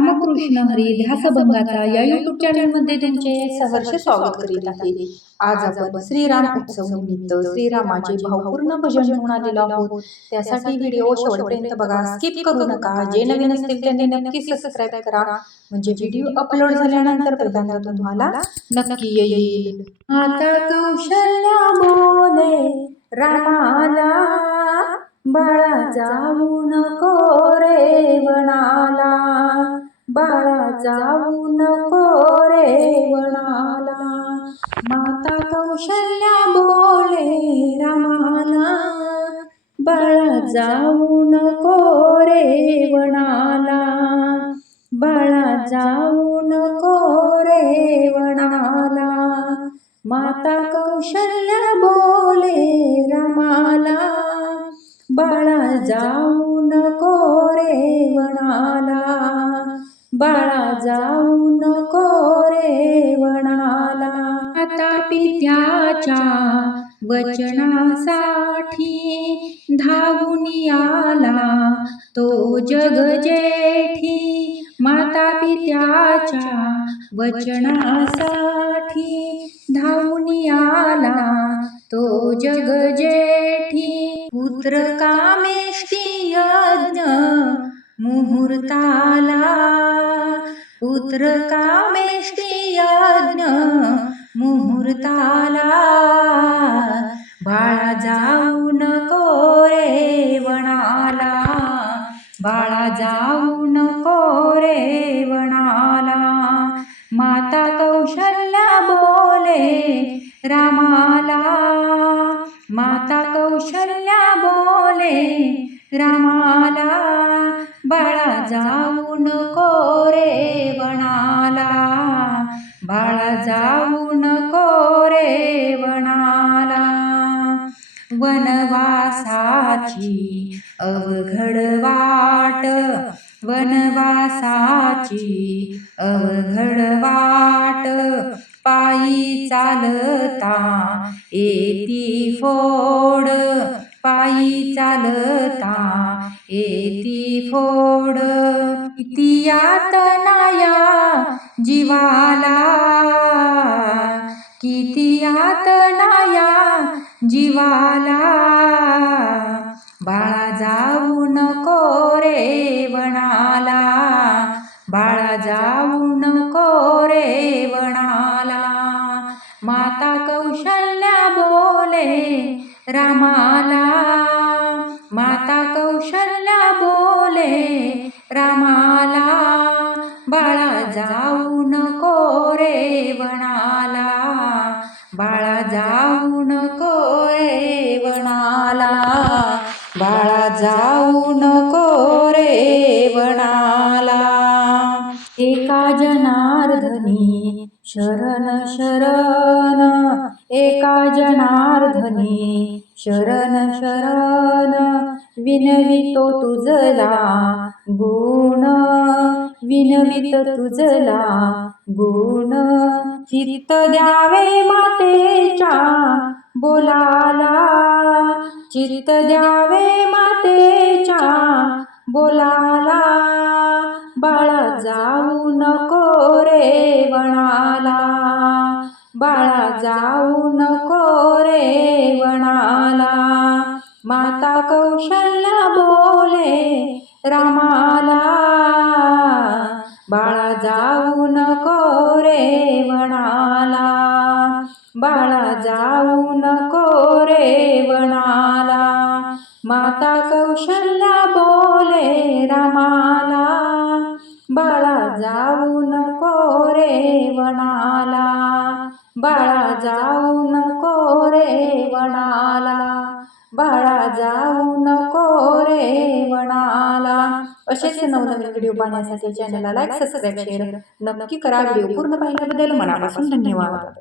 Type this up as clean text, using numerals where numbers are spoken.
रामकृष्ण हरी ध्यासभंगाचा या युट्यूब चॅनलमध्ये तुमचे सहर्ष स्वागत करीत आहे। आज आपण श्रीराम उत्सव निमित्त श्रीरामाचे भावपूर्ण भजन घेऊन आलेलो आहोत। त्यासाठी व्हिडिओ शेवटपर्यंत बघा, स्किप करू नका। जे नवीन असतील त्यांनी नक्की सबस्क्राइब करा, म्हणजे व्हिडिओ अपलोड झाल्यानंतर पहिल्यांदा तुम्हाला नक्की येईल। आता कौशल्या बोले रामाला, बाळा जाऊ नको रे वनाला, बाळा जाऊ नको रे वनाला। माता कौशल्या बोले रामाला, बाळा जाऊ नको रे वनाला, बाळा जाऊ नको रे वनाला। माता कौशल्या बोले रामाला, बाळा जाऊ नको रे वनाला, बाळा जाऊ नको रे वनाला। आता पित्याच्या वचनासाठी धावून आला तो जग जेठी। माता पित्याच्या वचनासाठी धावून आला तो जग जेठी। पुत्र कामेष्टी यज्ञ मुहूर्ताला, पुत्र कामेष्टी यज्ञ मुहूर्ताला। बाळा जाऊ नको रे वनाला, बाळा जाऊ नको रे वनाला। माता कौशल्या बोले रामाला, माता कौशल्या बोले रामाला, बाळा जाऊ नको रे वनाला, बाळा जाऊ नको रे वनाला। वनवासाची अवघड वाट, वनवासाची अवघड वाट, पायी चालता येती फोड, पायी चालता येती फोड। किती यातनाया जीवाला, किती यातनाया जीवाला। बाळा जाऊ नको रे वनाला, बाळा जाऊ नको रे वनाला। माता कौशल्या बोले रामाला, माता कौशल्या बोले रामाला, बाळा जाऊ नको रे वनाला, बाळा जाऊ नको रे वनाला, बाळा जाऊ नको रे वनाला। एका जनार्दनी शरण शरण, एका जनार्दनी शरण शरण, विनवितो तुझला गुण, विनवित तुझला गुण। चित्त द्यावे मातेच्या बोलाला, चित्त द्यावे मातेच्या बोलाला। बाळा जाऊ नको रे वनाला, बाळा जाऊ नको रे वनाला। माता कौशल्या बोले रामाला, बाळा जाऊ नको रे वनाला, बाळा जाऊ नको रे वनाला। माता कौशल्या बोले रामाला, बाळा जाऊ नको रे वनाला, बाळा जाऊ नको रे वनाला, बाळा जाऊ नको रे वनाला। असेच नवनवीन व्हिडिओ पाहण्यासाठी चॅनलला लाईक, सबस्क्राईब, शेअर नक्की करा। व्हिडिओ पूर्ण पाहिल्याबद्दल मनापासून धन्यवाद।